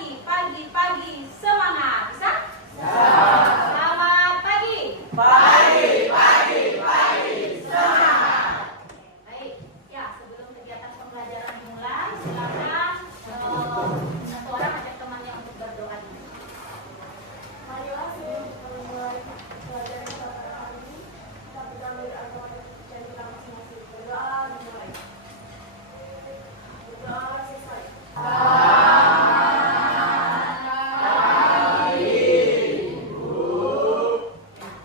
pagi, pagi, pagi, semangat. Bisa? Ya. Selamat pagi. Pagi, pagi, pagi, semangat. Baik, ya sebelum kegiatan pembelajaran dimulai, silakan satu orang ajak temannya untuk berdoa. Marilah sebelum kita memulai pelajaran kita pada hari ini, kita berdoa agama dan kita masing-masing. Berdoa dimulai. Berdoa selesai.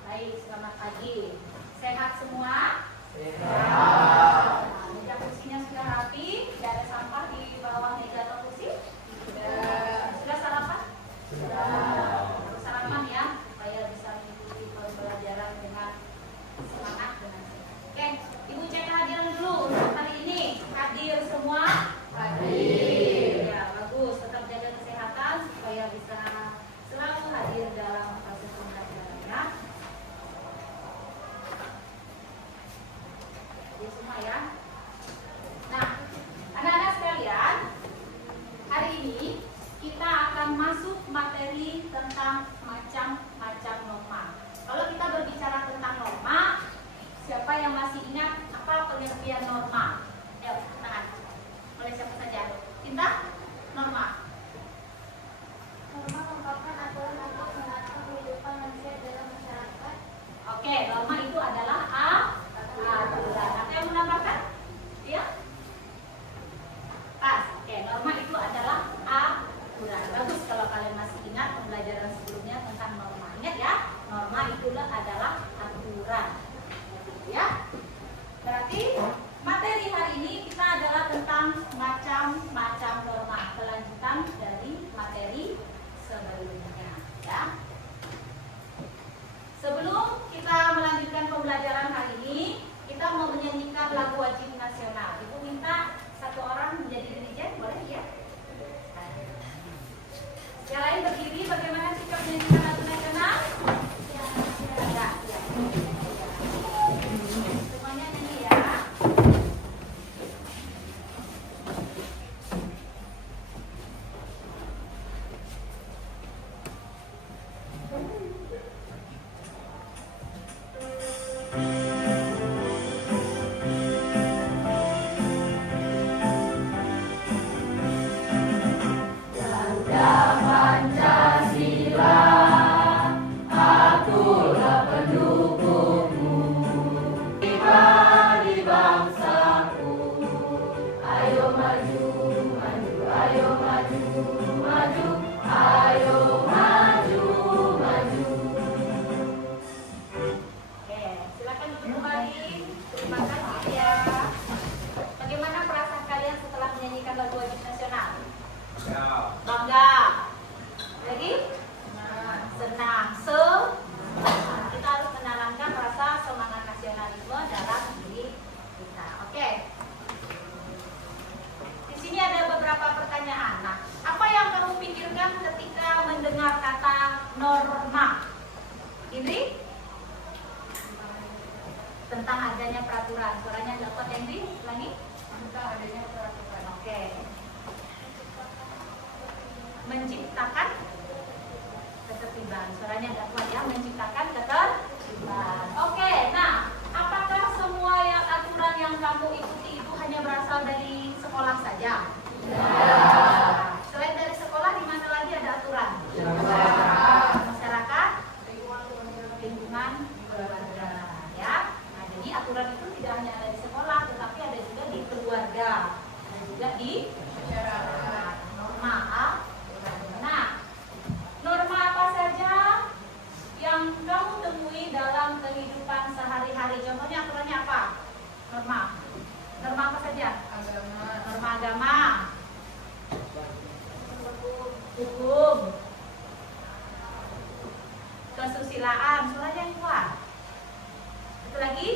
Baik, selamat pagi. Sehat semua? Sehat. Nah, meja kursinya sudah rapi, tidak ada sampah di bawah meja atau kursi? Sudah sarapan? Harus sarapan ya, supaya bisa mengikuti pembelajaran dengan semangat dengan sehat. Oke, Ibu cek kehadiran dulu untuk hari ini. Hadir semua? Hadir. Ya, bagus. Tetap jaga kesehatan supaya bisa selalu hadir dalam proses pembelajaran ya. Hadir semua ya. Nah, anak-anak sekalian, hari ini kita akan masuk materi tentang macam-macam norma. Kalau kita berbicara tentang norma, siapa yang masih ingat apa pengertian norma? Ayo, tangan. Boleh siapa saja? Cinta? Norma. Norma merupakan aturan untuk mengatur kehidupan manusia dalam masyarakat. Oke, norma itu adalah aturan. Ada yang menambahkan? Iya? Pas. Oke, norma itu adalah aturan. Bagus kalau kalian masih ingat pembelajaran sebelumnya tentang norma. Ingat ya, norma itulah adalah aturan. Ya. Berarti materi hari ini kita adalah tentang macam-macam norma. Kelanjutan dari materi sebelumnya, ya. Sebelum kita melanjutkan pembelajaran hari ini, kita mau menyanyikan lagu wajib nasional. Ibu minta satu orang menjadi dirijen, boleh ya? Yang lain berdiri, bagaimana sikap menyanyikan lagu nasional? Ya. Semuanya nyanyi ya. Oke, silakan duduk kembali. Terima kasih ya. Bagaimana perasaan kalian setelah menyanyikan lagu wajib nasional? Bangga. Lagi? Senang. Kita harus menanamkan rasa semangat nasionalisme dalam diri kita. Oke. Di sini ada beberapa pertanyaan. Nah, apa yang kamu pikirkan ketika mendengar kata norma? Indri? Tentang adanya peraturan. Suaranya nggak kuat, Indri? Ulangi. Tentang adanya peraturan. Oke. Menciptakan ketertiban. Suaranya nggak kuat ya. Menciptakan ketertiban. Oke. Nah, apakah semua aturan yang kamu ikuti itu hanya berasal dari sekolah saja? Selain dari sekolah, di mana lagi ada aturan? Masyarakat, lingkungan, keluarga, ya. Nah, jadi aturan itu tidak hanya ada di sekolah, tetapi ada juga di keluarga, ada juga di masyarakat. Norma Nah, norma apa saja yang kamu temui dalam kehidupan sehari-hari? Contohnya aturannya apa? Norma apa saja? Norma agama, hukum, kesusilaan. Suaranya yang kuat. Itu lagi?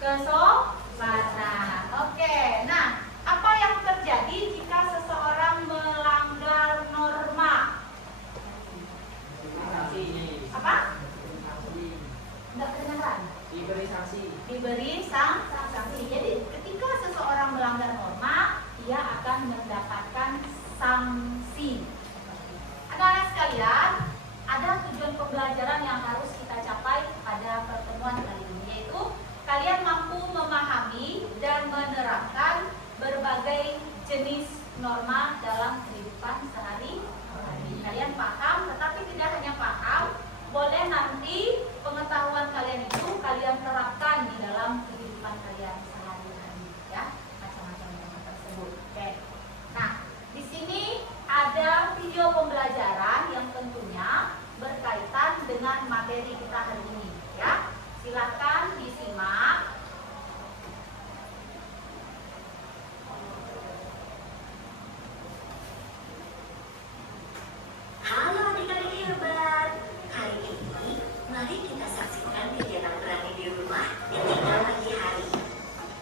Kesopanan. Oke. Nah, apa yang terjadi jika seseorang melanggar norma? Apa? Enggak kedengaran. Diberi sanksi. Diberi sanksi. Jadi ketika seseorang melanggar norma, dia akan mendapatkan sanksi. Anak-anak sekalian, ada tujuan pembelajaran yang harus kita capai pada pertemuan kali ini, yaitu kalian mampu memahami dan menerapkan berbagai jenis norma dalam kehidupan sehari-hari. Kalian paham, tetapi tidak hanya paham, boleh nanti pengetahuan kalian itu kalian terapkan di dalam kehidupan kalian sehari-hari, ya, macam-macam norma tersebut. Oke. Nah, di sini ada video pembelajaran yang tentunya berkaitan dengan materi kita hari ini, ya. Silakan disimak. Halo adik-adik hebat. Hari ini mari kita saksikan kegiatan Rani di rumah ketika pagi hari.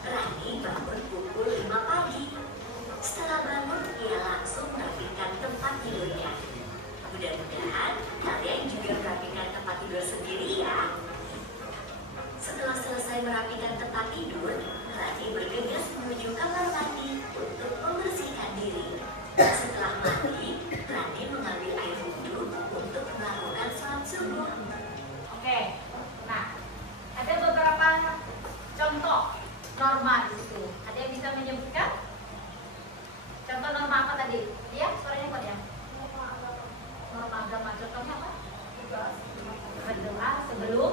Rani bangun pukul 5 pagi. Setelah bangun, ia langsung merapikan tempat tidurnya. Mudah-mudahan kalian juga merapikan tempat tidur sendiri ya. Setelah selesai merapikan tempat tidur, Rani bergegas menuju kamar mandi untuk membersihkan diri. Setelah mandi, Rani mengambil air wudhu untuk melakukan sholat subuh. Oke. Nah, ada beberapa contoh norma di situ. Ada yang bisa menyebutkan? Contoh norma apa tadi? Iya, suaranya kuat ya? Norma agama. Contohnya apa? Berdoa sebelum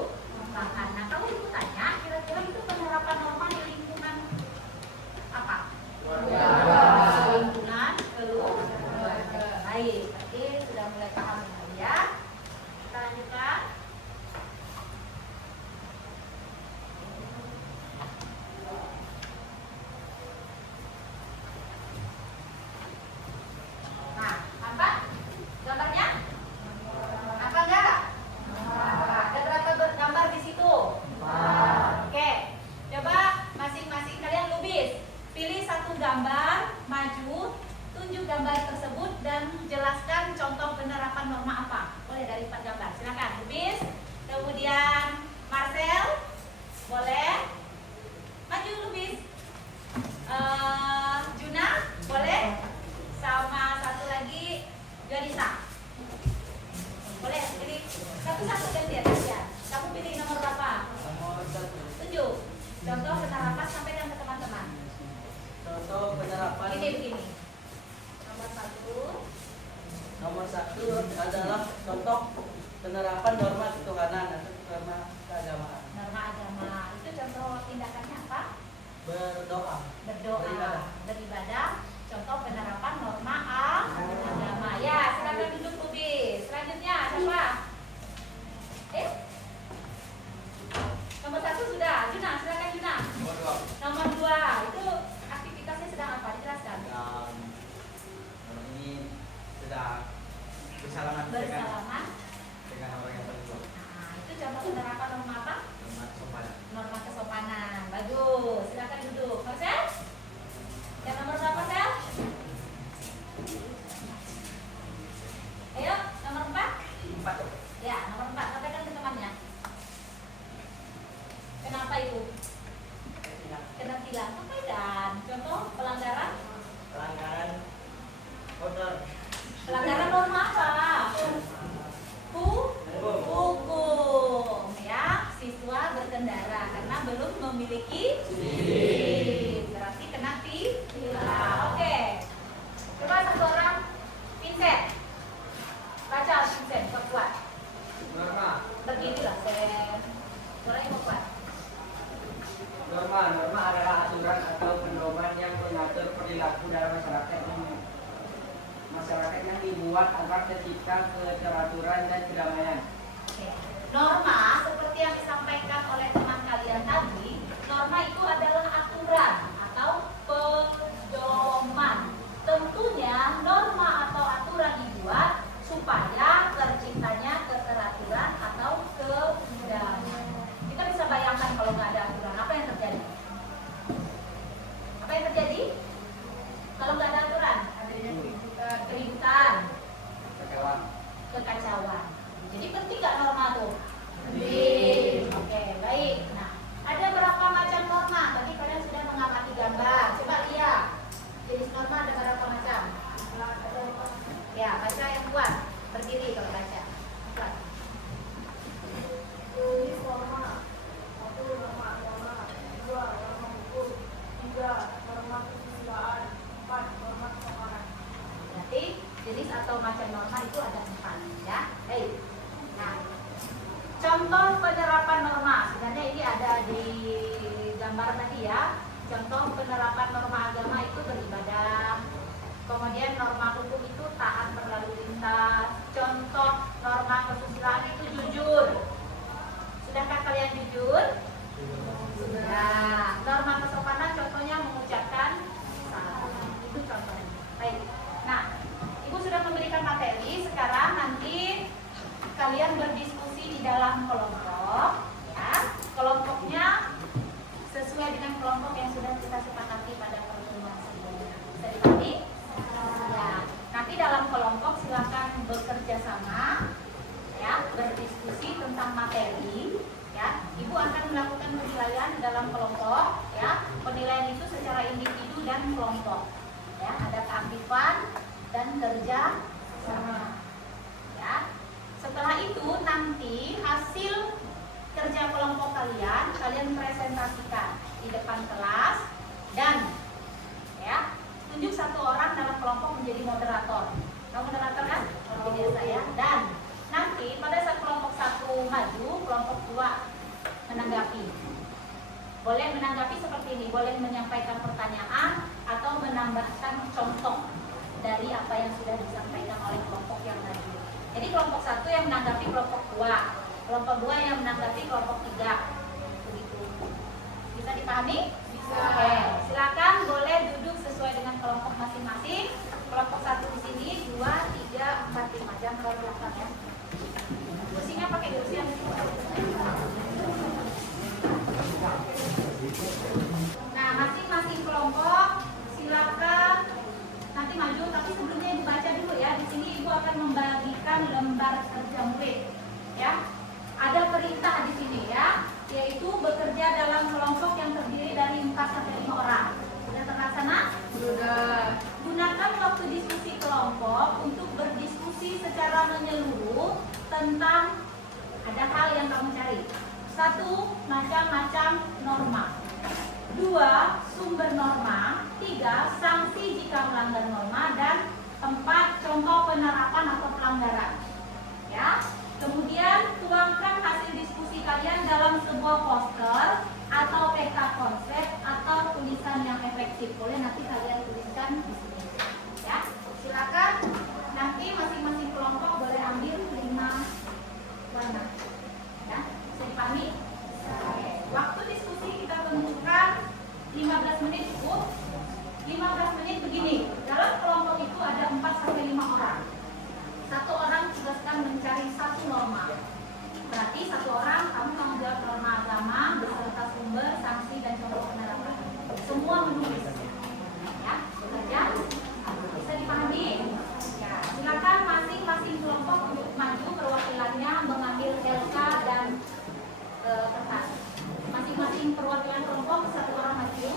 makan. Nah, kalau ibu tanya, kira-kira itu penerapan norma di lingkungan apa? Lingkungan keluarga. Baik, oke, sudah mulai paham ya. Kita lanjutkan. Nah, apa gambarnya? Apa enggak? Ada berapa gambar di situ? Oke, coba masing-masing kalian lukis. Pilih satu gambar, maju, tunjuk gambar tersebut dan jelaskan contoh penerapan norma apa. Boleh dari 4 gambar, silakan lukis. Kemudian Marcel, boleh maju lukis. Juna, boleh. Sama satu lagi Gadisa. Boleh pilih satu-satu gantian ya. Kamu pilih nomor berapa? Nomor 1. Tunjuk. Contoh penerapan sampaikan ke teman-teman. Contoh penerapan. Ini begini. Nomor 1. Nomor 1 adalah contoh penerapan norma ketuhanan atau norma keagamaan. Norma agama. Itu contoh tindakannya apa? Berdoa. Berdoa, beribadah. Contoh penerapan norma agama. Ya, silakan duduk Ruby. Selanjutnya siapa? Nomor 1 sudah. Juna, silakan Juna. Nomor 2 itu aktivitasnya sedang apa? Dijelaskan. Ini sedang bersalaman Bersalaman. dengan orang yang paling tua. Nah, itu contoh penerapan norma apa? Norma sopan. Norma kesopanan. Bagus. Silakan duduk. Marcel? Yang nomor berapa, Sel? Ayo, nomor 4. 4. Ya, nomor 4. Sampaikan ke temannya. Kenapa itu? Kena tilang. Apa dan? Contoh pelanggaran? Pelanggaran order. Pelanggaran norma apa? Hukum. Ya, siswa berkendara karena belum memiliki SIM. Berarti kena tilang. Oke. Coba satu orang, Vincent. Baca Vincent, kuat. Norma. Beginilah, Sen. Suaranya kuat. Norma adalah aturan atau pedoman yang mengatur perilaku dalam masyarakat yang dibuat agar tercipta keteraturan dan kedamaian. Oke. Norma seperti yang disampaikan oleh teman kalian tadi, norma itu adalah aturan atau pedoman. Tentunya norma atau aturan dibuat supaya terciptanya keteraturan atau kedamaian. Kita bisa bayangkan kalau nggak ada aturan, apa yang terjadi? Apa yang terjadi? Kalau nggak ada aturan, keributan, kekacauan. Jadi penting nggak norma tuh? Penting. Oke, baik. Nah, ada berapa macam norma? Tadi kalian sudah mengamati gambar. Coba lihat. Jenis norma ada berapa macam? Ada Ya, baca yang kuat. Berdiri kalau baca. Kuat. Jenis norma. 1. Norma agama. 2. Norma hukum. 3. Norma kesusilaan. 4. Norma kesopanan. Berarti jenis atau macam norma itu ada 4 ya. Baik. Nah, contoh penerapan norma. Sebenarnya ini ada di gambar tadi ya. Contoh penerapan norma agama itu beribadah. Kemudian norma hukum itu taat berlalu lintas. Contoh norma kesusilaan itu jujur. Sudahkah kalian jujur? Sudah. Norma kesopanan contohnya mengucapkan salam. Itu contohnya. Baik. Nah, Ibu sudah memberikan materi. Sekarang nanti kalian berdiskusi di dalam kelompok. Ya, kelompoknya sesuai dengan kelompok yang sudah kita sepakati pada pertemuan sebelumnya. Bisa dipahami? Ya. Nanti dalam kelompok silakan bekerja sama, ya, berdiskusi tentang materi. Ya, Ibu akan melakukan penilaian dalam kelompok. Ya, penilaian itu secara individu dan kelompok. Ya, ada keaktifan dan kerja sama. Ya. Setelah itu nanti hasil kerja kelompok kalian presentasikan di depan kelas dan ya tunjuk satu orang dalam kelompok menjadi moderator. Kamu moderator kan? Seperti biasa ya. Dan nanti pada saat kelompok 1 maju, kelompok 2 menanggapi. Boleh menanggapi seperti ini, boleh menyampaikan pertanyaan atau menambahkan contoh dari apa yang sudah disampaikan oleh kelompok yang maju. Jadi kelompok 1 yang menanggapi kelompok 2, kelompok 2 yang menanggapi kelompok 3. Begitu. Bisa dipahami? Bisa. Oke, silakan boleh duduk sesuai dengan kelompok masing-masing. Kelompok 1 di sini, 2, 3, 4, 5. Jangan terlalu belakang ya. Kursinya pakai kursi yang Nah, masing-masing kelompok silakan nanti maju, tapi sebelumnya dibaca dulu ya. Di sini Ibu akan membagikan lembar kerja murid. Ya. Ada perintah di sini ya, yaitu bekerja dalam kelompok yang terdiri dari 4 sampai 5 orang. Sudah terlaksana? Sudah. Gunakan waktu diskusi kelompok untuk berdiskusi secara menyeluruh tentang ada hal yang kamu cari. 1. Macam-macam norma. 2. Sumber norma. 3. Sanksi jika melanggar norma. Dan 4. Contoh penerapan atau pelanggaran. Ya. Kemudian tuangkan hasil diskusi kalian dalam sebuah poster atau peta konsep atau tulisan yang efektif. Boleh nanti kalian tuliskan di sini. Ya. Silakan nanti masing-masing kelompok boleh ambil 5 warna. Ya. Bisa dipahami? Waktu diskusi kita tentukan 15 menit cukup. 15 menit begini. Dalam kelompok itu ada 4 sampai 5 orang. 1 orang tugaskan mencari 1 norma. Berarti 1 orang kamu tanggung jawab norma agama beserta sumber, sanksi dan contoh penerapan. Semua menulis. Ya, bekerja. Bisa dipahami? Ya, silakan masing-masing kelompok untuk maju perwakilannya mengambil LK dan kertas. Masing-masing perwakilan kelompok 1 orang maju.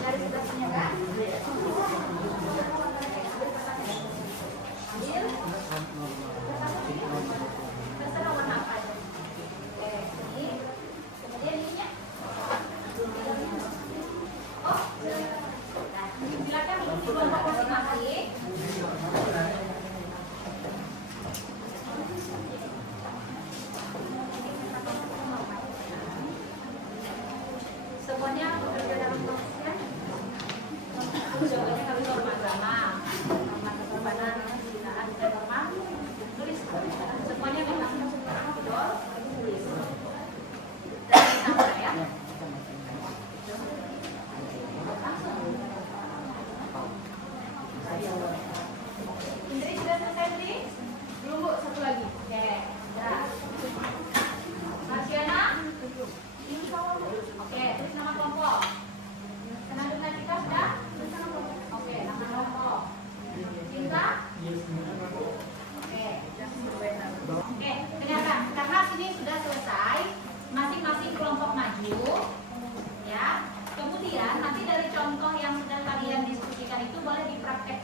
Dari sebelah sini kan? Ambil. Terserah warna apa aja. Oke, sini. Kemudian ininya. Oh, nah, silakan isi kelompok masing-masing. Semuanya bekerja dalam prosesnya. Jawabannya kami norma agama, norma kesopanan, pembinaan dan norma tulis. Semuanya memang betul, tulis. Dan sama ya. Langsung.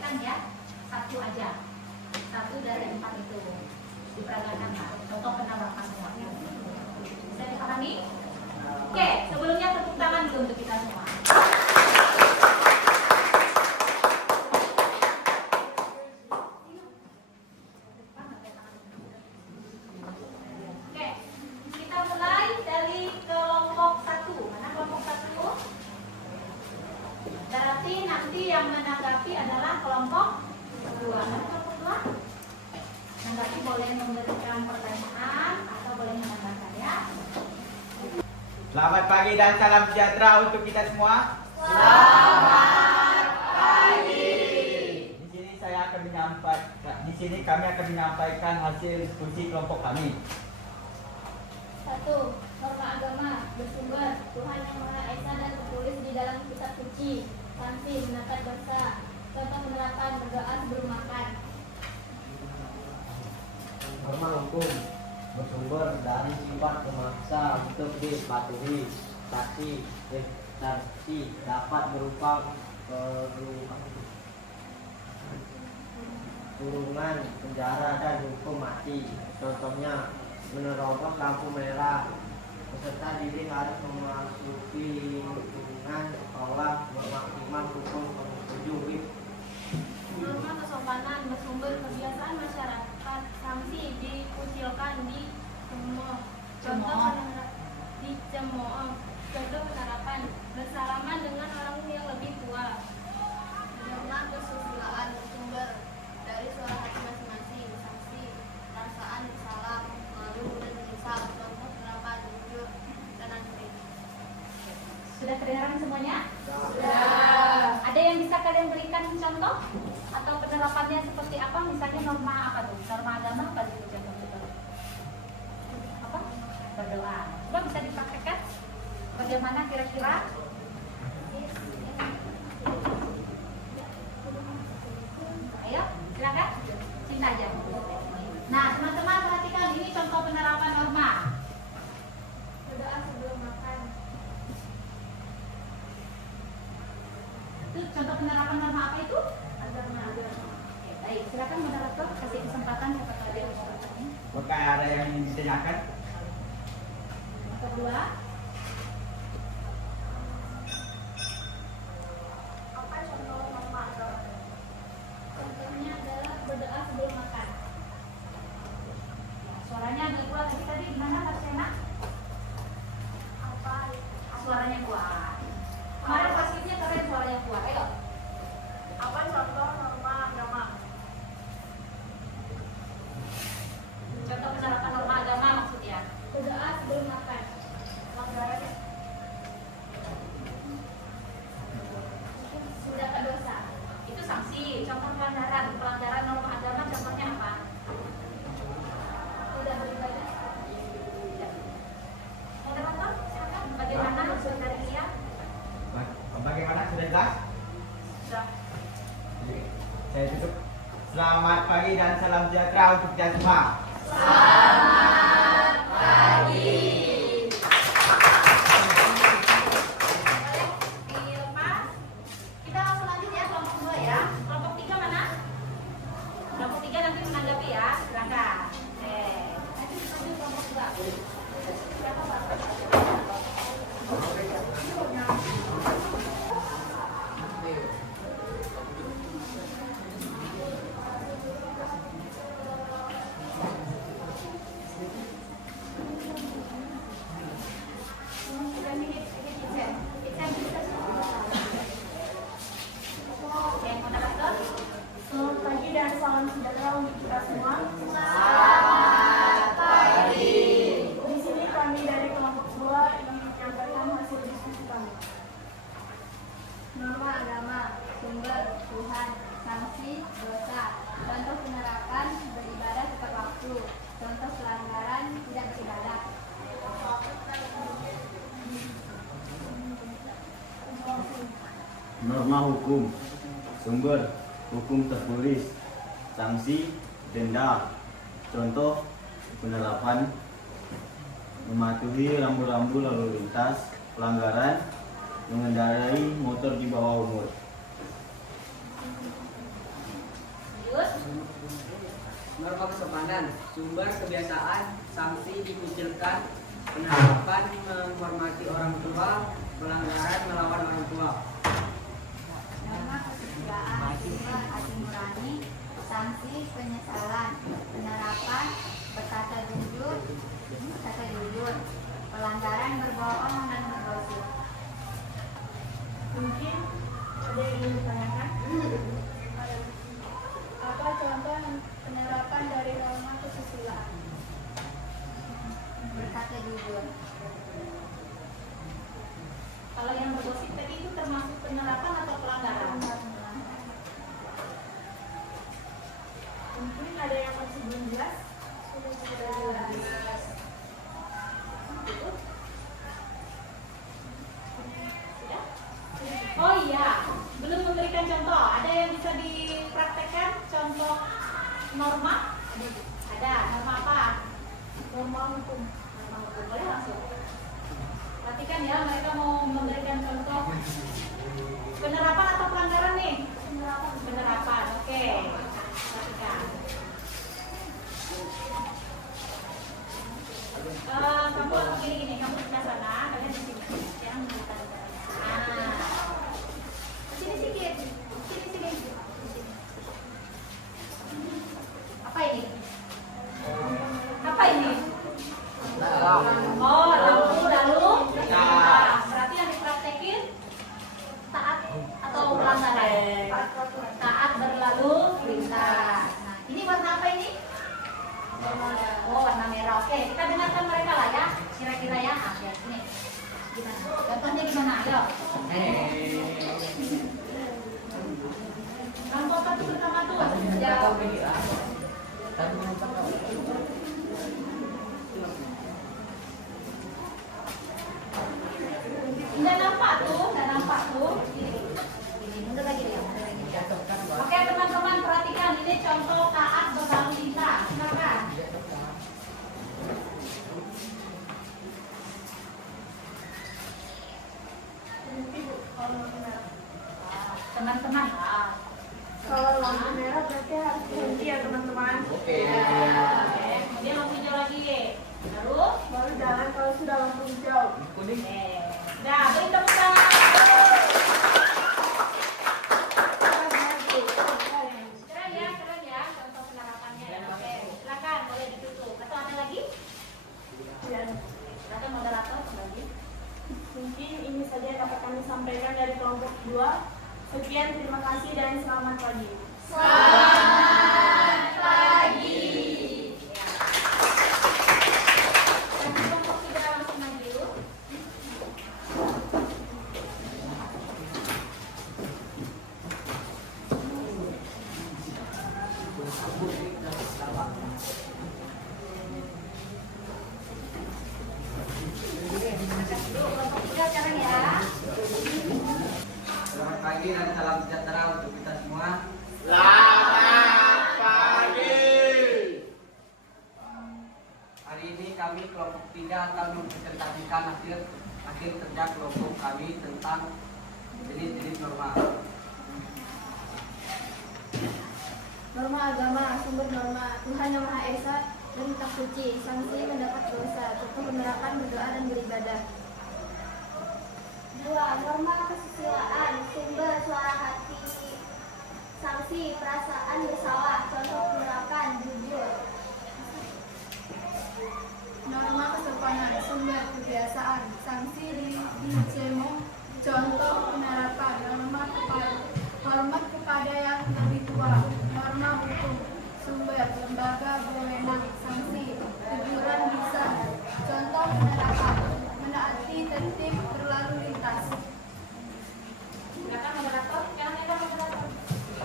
diperagakan ya, satu aja, satu dari 4 itu diperagakan. Contoh penerapan semuanya. Bisa dipahami? Oke, sebelumnya tepuk tangan dulu untuk kita semua. Oke, kita mulai dari kelompok 1. Mana kelompok 1? Berarti nanti yang menanggapi adalah kelompok 2. Mana kelompok 2? Menanggapi boleh memberikan pertanyaan atau boleh menambahkan ya. Selamat pagi dan salam sejahtera untuk kita semua. Di sini kami akan menyampaikan hasil diskusi kelompok kami. 1. Norma agama bersumber Tuhan Yang Maha Esa dan tertulis di dalam kitab suci. Sanksi menata dosa. Contoh penerapan berdoa sebelum makan. Norma hukum bersumber dari sifat memaksa untuk dipatuhi. Sanksi dapat berupa kurungan, penjara, dan hukum mati. Contohnya, menerobos lampu merah, peserta didik harus memasuki lingkungan sekolah bermaksimal hukum 7 Norma kesopanan bersumber kebiasaan masyarakat. Sanksi dikucilkan, dicemooh. Contoh penerapan bersalaman dengan orang yang lebih tua. Norma kesusilaan bersumber dari suara hati masing-masing. Sanksi perasaan bersalah, malu, dan menyesal. Contoh penerapan jujur dan adil. Sudah kedengaran semuanya? Sudah. Ada yang bisa kalian berikan contoh atau penerapannya seperti apa? Misalnya norma apa tuh? Norma agama apa itu contoh? Apa? Berdoa. Coba bisa dipraktekkan? Bagaimana kira-kira? Ayo, silakan. Cinta aja. Nah, teman-teman perhatikan ini contoh penerapan norma. Berdoa sebelum makan. Itu contoh penerapan norma apa itu? Agama. Oke, baik. Silakan moderator kasih kesempatan kepada ada yang mau bertanya. Apakah ada yang ingin ditanyakan? Yang kedua, Apa contoh norma agama? Contohnya adalah berdoa sebelum makan. suaranya agak kuat. Tadi gimana Pak Sena? Apa? Suaranya kuat. Kemarin pasifnya keren suaranya kuat. Ayo. Apa contoh norma agama? Contoh penerapan norma agama maksudnya. Berdoa sebelum makan. Pelanggaran tindakan dosa. Itu sanksi. Contoh pelanggaran norma agama contohnya apa? Tidak beribadah. Moderator, silakan. Bagaimana dari dia? Bagaimana, sudah jelas? Sudah. Saya tutup. Selamat pagi dan salam sejahtera untuk kita semua. Dilepas. Kita langsung lanjut ya kelompok 2 ya. Kelompok 3 mana? Kelompok 3 nanti menanggapi ya. Silakan. Nanti kita lanjut kelompok 2. Siapa Pak? Oke, moderator. Selamat pagi dan salam sejahtera untuk kita semua. Di sini kami dari kelompok 2 ingin menyampaikan hasil diskusi kami. Norma agama, sumber Tuhan, sanksi dosa, contoh penerapan beribadah tepat waktu, contoh pelanggaran tidak beribadah. Norma hukum, sumber hukum tertulis, sanksi denda, contoh penerapan mematuhi rambu-rambu lalu lintas, pelanggaran mengendarai motor di bawah umur. tatanan, sumber kebiasaan, sanksi dikucilkan, penerapan menghormati orang tua, pelanggaran melawan orang tua. Norma kesusilaan, sumber hati nurani, sanksi penyesalan, penerapan berkata jujur, pelanggaran berbohong dan bergosip. Mungkin ada yang ingin ditanyakan? Apa contoh penerapan dari norma kesusilaan? Berkata jujur. Kalau yang bergosip tadi itu termasuk penerapan atau pelanggaran? Mungkin ada yang masih belum jelas? Sudah jelas. Sudah? Oh iya, belum memberikan contoh. Ada yang bisa dipraktekkan contoh norma? Ada. Norma apa? Norma hukum. Norma hukum. Boleh langsung. Perhatikan ya, mereka mau memberikan contoh penerapan atau pelanggaran nih? Penerapan. Oke. Perhatikan. Kamu gini, kamu di sana, kalian di sini. Jangan mendekat. Nah, sini sedikit, sini. Apa ini? Apa ini? Oh, lampu lalu. Nah, berarti yang dipraktekin taat atau pelanggaran? Taat berlalu lintas. Nah, ini warna apa ini? Oh, warna merah. Oke, kita dengarkan mereka lah ya. Kira-kira ya. Ah, ya, sini. Gimana? Contohnya gimana? Ayo. Lampu apa tuh pertama tuh? Jauh. Nggak nampak tuh. Ini mundur lagi ya. Oke teman-teman, perhatikan ini contoh taat berlalu lintas. Silakan. Teman-teman. Kalau lampu merah berarti harus berhenti ya teman-teman. Oke. Kemudian lampu hijau lagi. Baru jalan kalau sudah lampu hijau. Kuning. Nah, beri tepuk tangan. Keren ya contoh penerapannya. Oke, silakan boleh ditutup. Atau ada lagi? Ya. Silakan moderator kembali. Mungkin ini saja yang dapat kami sampaikan dari kelompok 2. Sekian, terima kasih dan selamat pagi. Selamat pagi. Dan kelompok 3 langsung maju. Kelompok 3 sekarang ya. Selamat pagi dan salam sejahtera untuk kita semua. Selamat pagi. Hari ini kami kelompok 3 akan mempresentasikan hasil kerja kelompok kami tentang jenis-jenis norma. Norma agama, sumber norma, Tuhan Yang Maha Esa dan tak suci, sanksi mendapat dosa, contoh penerapan berdoa dan beribadah. 2. Norma kesusilaan, sumber suara hati, sanksi perasaan bersalah, contoh penerapan jujur. Norma kesopanan, sumber kebiasaan, sanksi dicemooh, contoh penerapan. Norma hormat kepada yang lebih tua. Norma hukum, sumber lembaga berwenang, sanksi teguran bisa, contoh penerapan. Menaati tertib berlalu lintas. Silakan moderator. Sekarang ada moderator.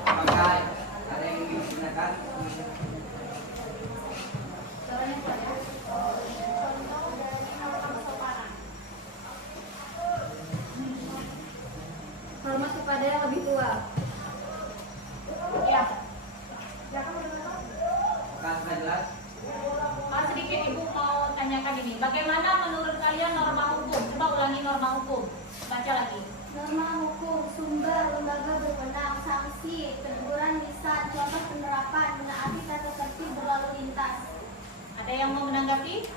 Apakah ada yang ingin digunakan? Suaranya kuat ya. Contoh dari norma kesopanan. Hormat kepada yang lebih tua. Ya, yang mau menanggapi?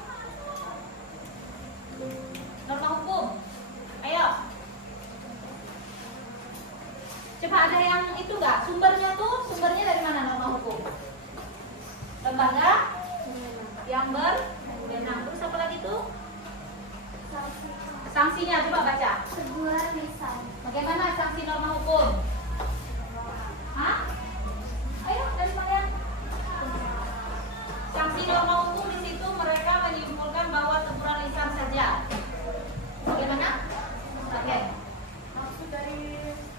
Norma hukum. Ayo. Coba ada yang itu nggak? Sumbernya dari mana norma hukum? Lembaga yang berwenang. Terus apa lagi tuh? Sanksinya coba baca. Teguran lisan. Bagaimana sanksi norma hukum? Hah? Ayo dari kalian. Sanksi norma hukum di situ mereka menyimpulkan bahwa teguran lisan saja. Bagaimana? Oke. Maksud dari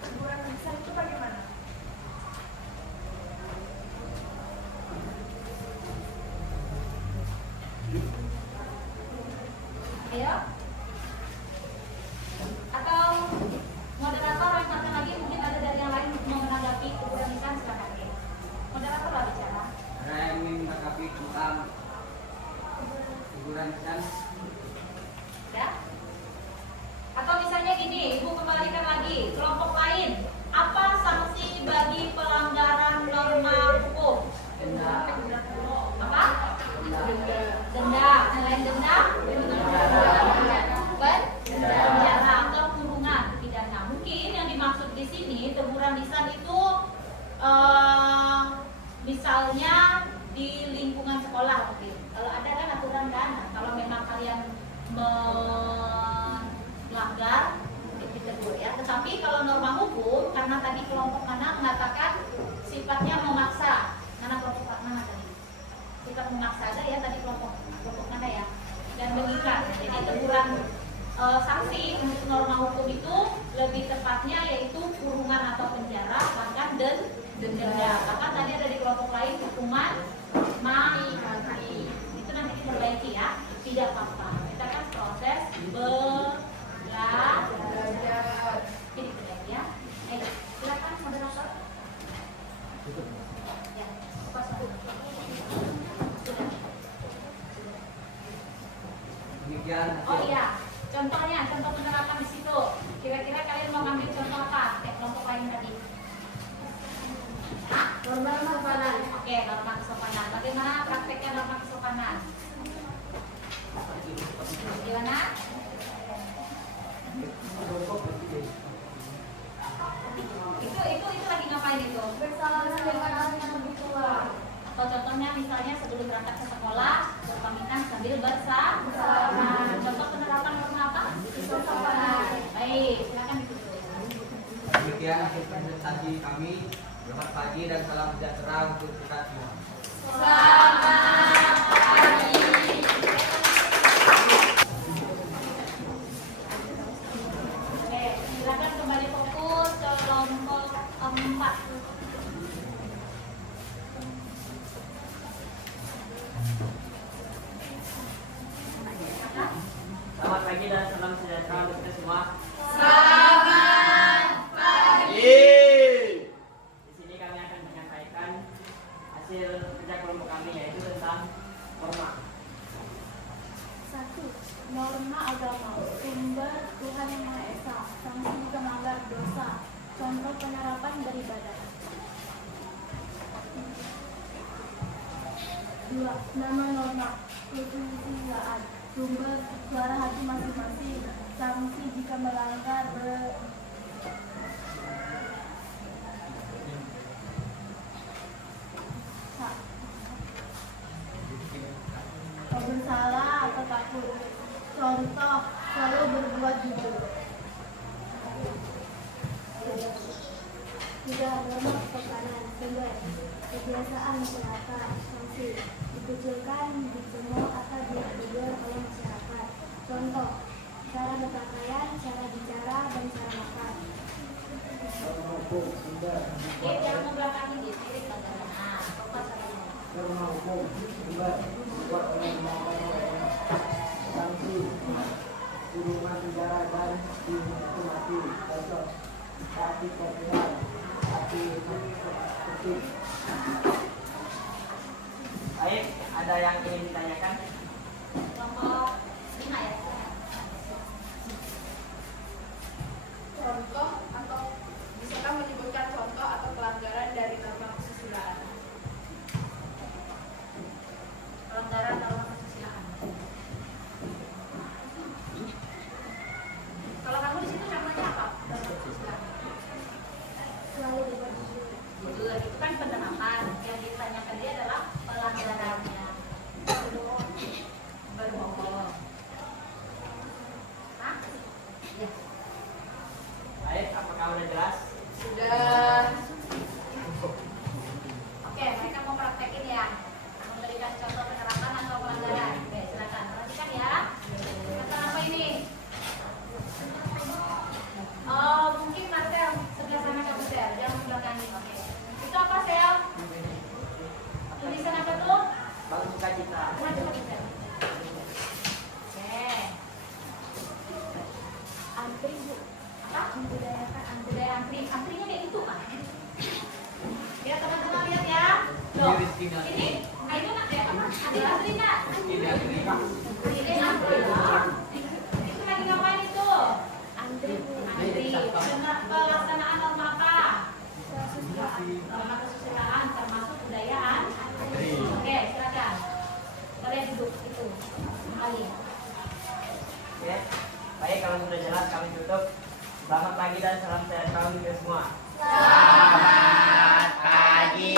teguran lisan itu bagaimana? Ayo. Atau moderator rasakan lagi, mungkin ada dari yang lain mau menanggapi teguran lisan, silakan. Moderator lah bicara. Ada yang ingin menanggapi tentang teguran lisan? Ya. Atau misalnya gini, Ibu kembalikan lagi kelompok lain. Apa sanksi bagi pelanggaran norma hukum? Denda. Apa? Denda. Selain denda? Penjara atau kurungan pidana. Mungkin yang dimaksud di sini teguran lisan itu misalnya di lingkungan sekolah mungkin. Kalau ada kan aturan kan, kalau memang kalian melanggar ditegur ya. Tetapi kalau norma hukum, karena tadi kelompok mana mengatakan sifatnya memaksa. Mana kelompok mana tadi? Sifat memaksa ada ya tadi kelompok mana ya? Dan mengikat. Jadi teguran sanksi untuk norma hukum itu lebih tepatnya yaitu kurungan atau penjara, bahkan denda. Bahkan tadi ada di kelompok lain hukuman mati. Itu nanti diperbaiki ya, tidak apa-apa. Kita kan proses belajar. Jadi ya. Silakan moderator. Ya, sudah. Demikian Oh iya, contohnya, contoh penerapan di situ. Kira-kira kalian mau ngambil contoh apa? Kayak kelompok lain tadi. Hah? Norma kesopanan. Oke, norma kesopanan. Bagaimana prakteknya norma kesopanan? Gimana? Itu lagi ngapain itu? Bersalaman dengan orang yang lebih tua. Atau contohnya misalnya sebelum berangkat ke sekolah berpamitan sambil bersalaman. Contoh penerapan norma apa? Kesopanan. Baik, silakan ditutup. Demikian akhir presentasi kami. Selamat pagi dan salam sejahtera untuk kita semua. Selamat pagi. Oke, silakan kembali fokus ke kelompok 4. Selamat pagi dan salam sejahtera untuk kita semua. Di sini kami akan menyampaikan hasil kerja kelompok kami, yaitu tentang norma. 1. Norma agama. Sumber Tuhan Yang Maha Esa. Sanksi jika melanggar dosa. Contoh penerapan beribadah. 2. Nama norma. Kesusilaan. Sumber suara hati masing-masing. Sanksi jika melanggar bersalah atau takut. Contoh, selalu berbuat jujur. 3. Norma kesopanan. Sumber kebiasaan masyarakat. Sanksi dikucilkan, dicemooh atau ditegur oleh masyarakat. Contoh, cara berpakaian, cara bicara, dan cara makan. Oke, jangan membelakangi di sini. Nah, fokus saja. Norma hukum, sumber, membuat orang sanksi, kurungan penjara dan dihukum mati. Contoh, hati kopian, hati ketik. Baik, ada yang ingin ditanyakan? Kelompok 5 ya. Contoh atau bisakah menyebutkan contoh atau pelanggaran dari norma kesusilaan? Pelanggaran norma kesusilaan. itu kan penerapan. Yang ditanyakan dia adalah pelanggarannya. Berbohong. Hah? Ya. Baik, apakah udah jelas? Sudah. Oke, mereka mau praktekin ya. Memberikan contoh penerapan atau pelanggaran. Oke, silakan. Perhatikan ya. Kata apa ini? Oh, mungkin Marcel sebelah sana kamu Sel, jangan sebelah kanan. Oke. Itu apa Sel? Tulisan apa tuh? Bangun sukacita. Coba coba Sel. Oke. Antri Bu. Apa? Budaya antri. Antrinya kayak gitu kan? Ya teman-teman lihat ya. Loh, ini itu nak apa? Ada antri nggak? Ada antri. Itu lagi ngapain itu? Antri. Pelaksanaan norma apa? Norma kesusilaan termasuk budayaan. Oke, silakan. Kalian duduk itu kembali. Oke. Baik, kalau sudah jelas kami tutup. Selamat pagi dan salam sehat kami ke semua. Selamat pagi.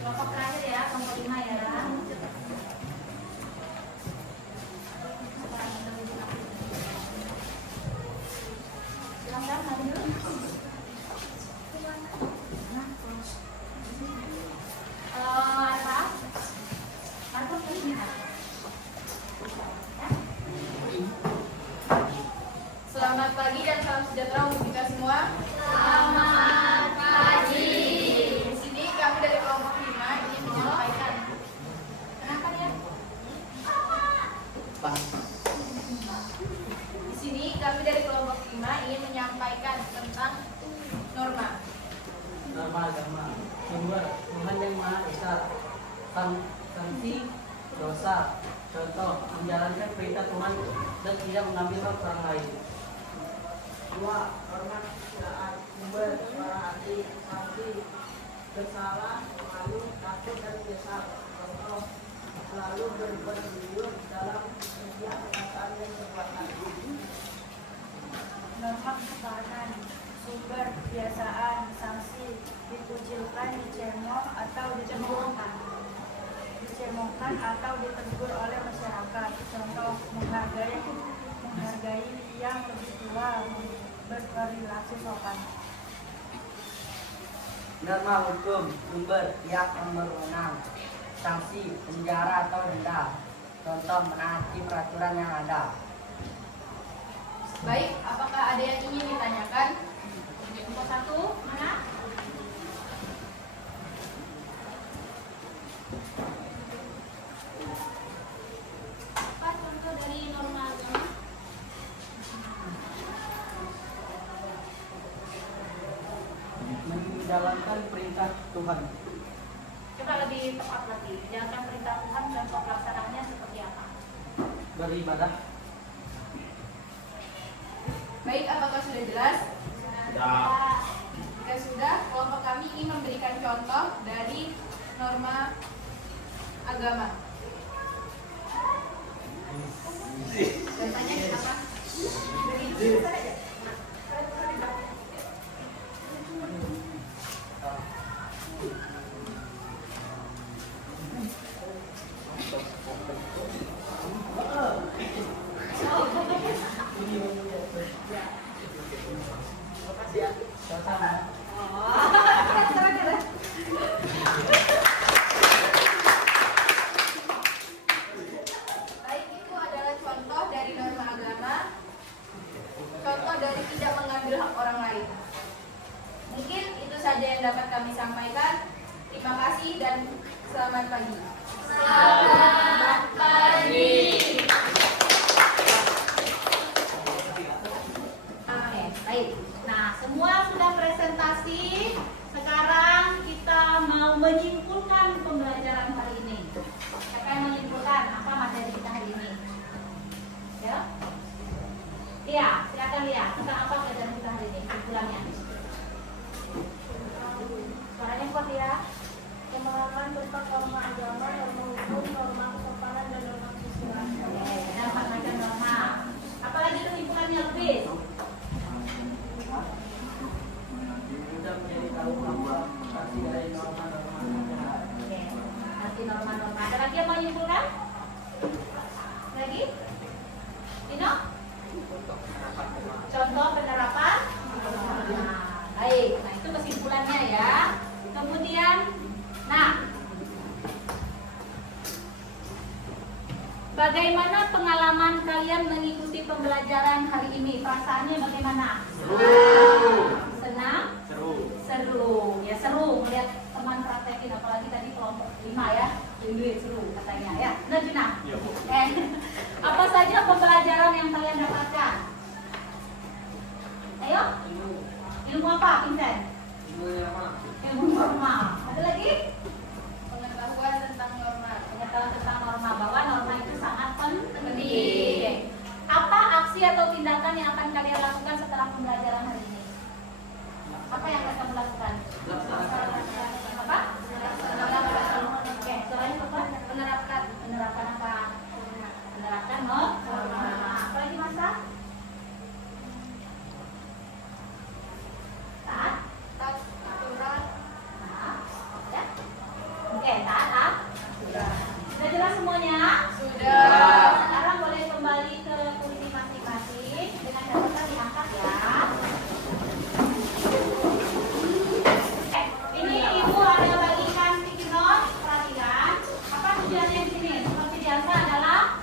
Kelompok terakhir ya, kelompok 5 ya. Silakan maju. Apa? Markus ini. Selamat pagi dan salam sejahtera untuk kita semua. Selamat pagi. Di sini kami dari kelompok 5 ingin menyampaikan. Kenapa ya? Di sini kami dari kelompok 5 ingin menyampaikan tentang norma. Norma agama. Sumber Tuhan yang Maha Esa. Sanksi dosa. Contoh, menjalankan perintah Tuhan dan tidak mengambil hak orang lain. 2. Norma kesusilaan. Sumber para hati, sanksi, bersalah, malu, takut dan menyesal. Contoh, selalu berbuat jujur dalam setiap perkataan dan perbuatan. Norma kesopanan, sumber kebiasaan, sanksi, dikucilkan, dicemooh atau dicemoohkan atau ditegur oleh masyarakat. Contoh, menghargai yang lebih tua, berperilaku sopan. Norma hukum, sumber pihak yang berwenang, sanksi, penjara atau denda. Contoh, menaati peraturan yang ada. Baik, apakah ada yang ingin ditanyakan? Kelompok 1 mana? Apa contoh dari norma agama? Menjalankan perintah Tuhan. Coba lebih tepat lagi. Menjalankan perintah Tuhan, contoh pelaksanaannya seperti apa? Beribadah. Baik, apakah sudah jelas? Sudah. Jika sudah, kelompok kami ingin memberikan contoh dari norma agama. Contohnya apa? Baik, itu adalah contoh dari norma agama. Contoh dari tidak mengambil hak orang lain. Mungkin itu saja yang dapat kami sampaikan. Terima kasih dan selamat pagi. Selamat pagi. Oke, baik. Nah, semua sudah presentasi. Sekarang kita mau menyimpulkan pembelajaran hari ini. Siapa yang menyimpulkan apa materi kita hari ini? Ya? Iya, silakan lihat. Tentang apa pelajaran kita hari ini? Simpulannya. Suaranya kuat ya. Pemahaman tentang norma agama, norma hukum, norma kesopanan, dan norma kesusilaan. Oke, ada 4 macam norma. Apalagi kesimpulannya lebih? pengalaman kalian mengikuti pembelajaran hari ini? Perasaannya bagaimana? Senang? Seru. Ya seru melihat teman praktekin, apalagi tadi kelompok 5 ya. Ini seru katanya ya. Benar Juna? Iya, Bu. Apa saja pembelajaran yang kalian dapatkan? Ayo. Ilmu apa, Vincent? Ilmu norma. Ada lagi? Pengetahuan tentang norma. Pengetahuan tentang norma, bahwa norma itu sangat penting. Apa aksi atau tindakan yang akan kalian lakukan setelah pembelajaran hari ini? Apa yang akan kamu lakukan? Apa? Oke, soalnya apa? Menerapkan. Menerapkan apa? Menerapkan norma. Apa lagi masa? Taat? Taat aturan. Nah, ya. Oke, taat. Sudah jelas semuanya? Sudah. Sekarang boleh kembali ke kursi masing-masing dengan catatan diangkat ya. Ini ibu ada bagikan sticky note, perhatikan. Apa tujuannya di sini? Seperti biasa adalah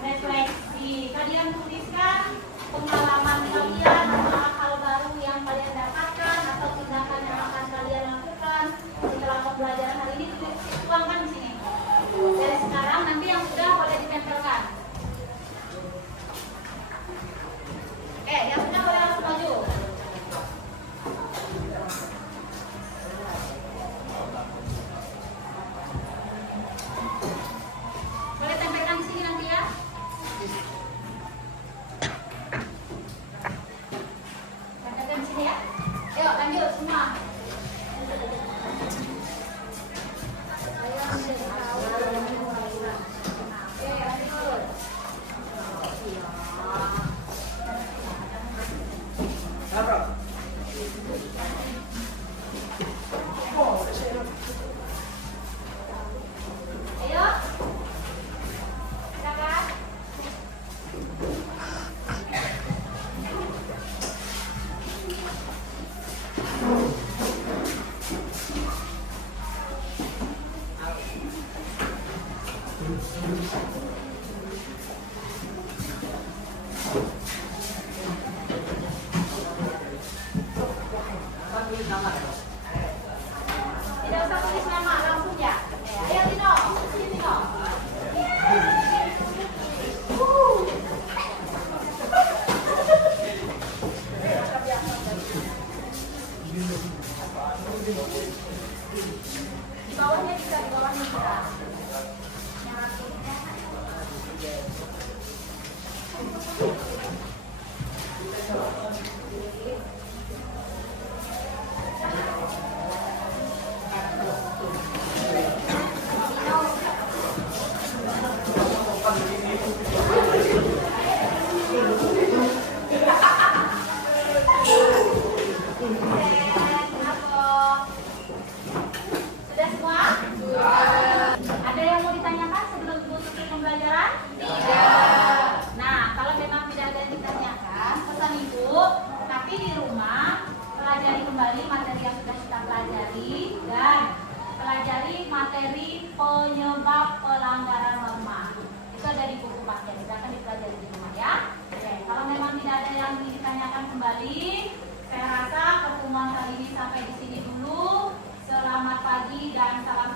refleksi. Kalian tuliskan pengalaman kalian, hal baru yang kalian dapatkan atau tindakan yang akan kalian lakukan setelah pembelajaran hari ini. Tuangkan di sini. Dari sekarang nanti yang sudah boleh ditempelkan. Yang sudah boleh langsung maju. Boleh tempelkan di sini nanti ya. Tempelkan di sini ya. Ayo lanjut semua. Oke, lanjut. Ayo. Silakan. Tidak usah tulis nama, langsung ya. Ayo Tino, sini Tino. Di bawahnya bisa, di bawahnya bisa. Yang rapinya. Sudah semua? Sudah. Ada yang mau ditanyakan sebelum tutup pembelajaran? Tidak. Nah, kalau memang tidak ada yang ditanyakan, pesan ibu, tapi di rumah pelajari kembali materi yang sudah kita pelajari dan pelajari materi penyebab pelanggaran norma. Itu ada di buku paket, silakan dipelajari di rumah ya. Oke, kalau memang tidak ada yang ditanyakan kembali, saya rasa pertemuan kali ini sampai di sini dulu. Selamat pagi dan salam